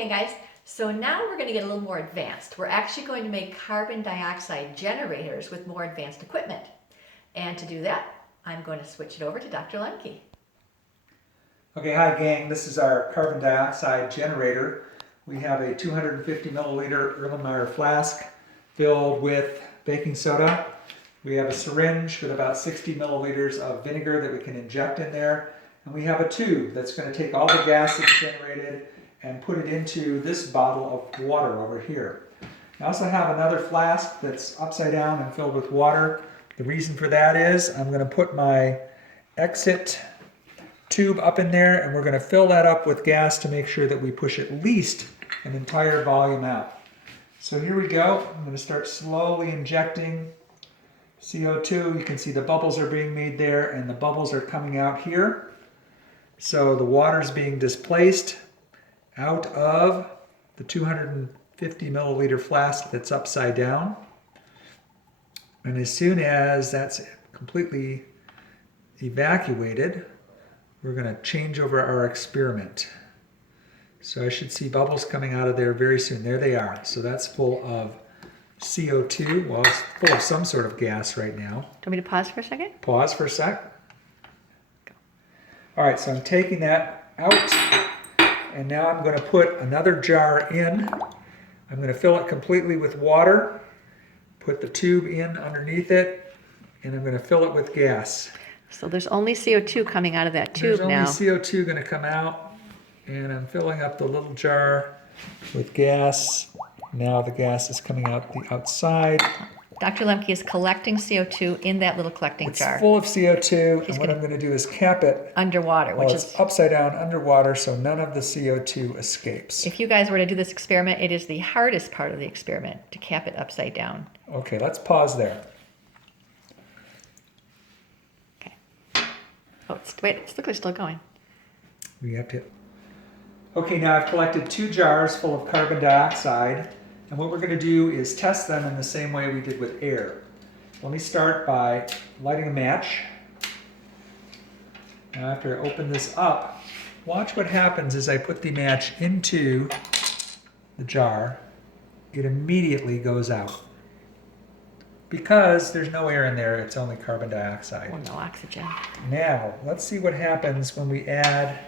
Okay guys, so now we're going to get a little more advanced. We're actually going to make carbon dioxide generators with more advanced equipment. And to do that, I'm going to switch it over to Dr. Lemke. Okay, hi gang, this is our carbon dioxide generator. We have a 250 milliliter Erlenmeyer flask filled with baking soda. We have a syringe with about 60 milliliters of vinegar that we can inject in there. And we have a tube that's going to take all the gas that's generated and put it into this bottle of water over here. I also have another flask that's upside down and filled with water. The reason for that is I'm going to put my exit tube up in there and we're going to fill that up with gas to make sure that we push at least an entire volume out. So here we go. I'm going to start slowly injecting CO2. You can see the bubbles are being made there and the bubbles are coming out here. So the water is being displaced out of the 250 milliliter flask that's upside down. And as soon as that's completely evacuated, we're going to change over our experiment. So I should see bubbles coming out of there very soon. There they are. So that's full of CO2. Well, it's full of some sort of gas right now. Do you want me to pause for a second? Pause for a sec. Go. All right, so I'm taking that out. And now I'm going to put another jar in. I'm going to fill it completely with water. Put the tube in underneath it. And I'm going to fill it with gas. So there's only CO2 coming out of that tube now. There's only CO2 going to come out, and I'm filling up the little jar with gas. Now the gas is coming out the outside. Dr. Lemke is collecting CO2 in that little collecting jar. It's full of CO2, and what I'm going to do is cap it underwater, which is upside down underwater, so none of the CO2 escapes. If you guys were to do this experiment, it is the hardest part of the experiment to cap it upside down. Okay, let's pause there. Oh, wait, it's look, it's still going. We have to. Okay, now I've collected 2 jars full of carbon dioxide, and what we're going to do is test them in the same way we did with air. Let me start by lighting a match. Now after I open this up, watch what happens as I put the match into the jar. It immediately goes out. Because there's no air in there, it's only carbon dioxide. Well, no oxygen. Now, let's see what happens when we add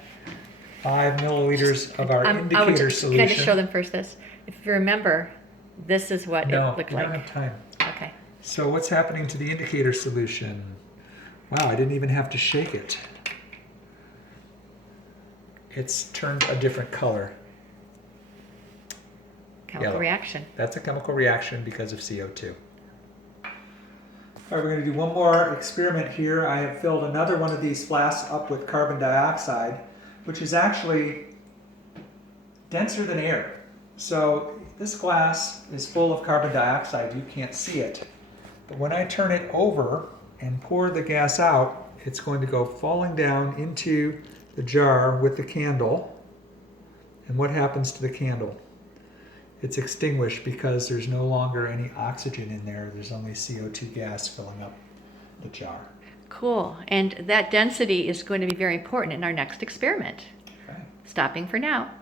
5 milliliters of our indicator solution. Can I just show them first this? If you remember, this is what it looked like. No, I don't have time. Okay. So what's happening to the indicator solution? Wow, I didn't even have to shake it. It's turned a different color. Chemical reaction. That's a chemical reaction because of CO2. All right, we're going to do one more experiment here. I have filled another one of these flasks up with carbon dioxide, which is actually denser than air. So this glass is full of carbon dioxide. You can't see it. But when I turn it over and pour the gas out, it's going to go falling down into the jar with the candle. And what happens to the candle? It's extinguished because there's no longer any oxygen in there. There's only CO2 gas filling up the jar. Cool. And that density is going to be very important in our next experiment. Okay. Stopping for now.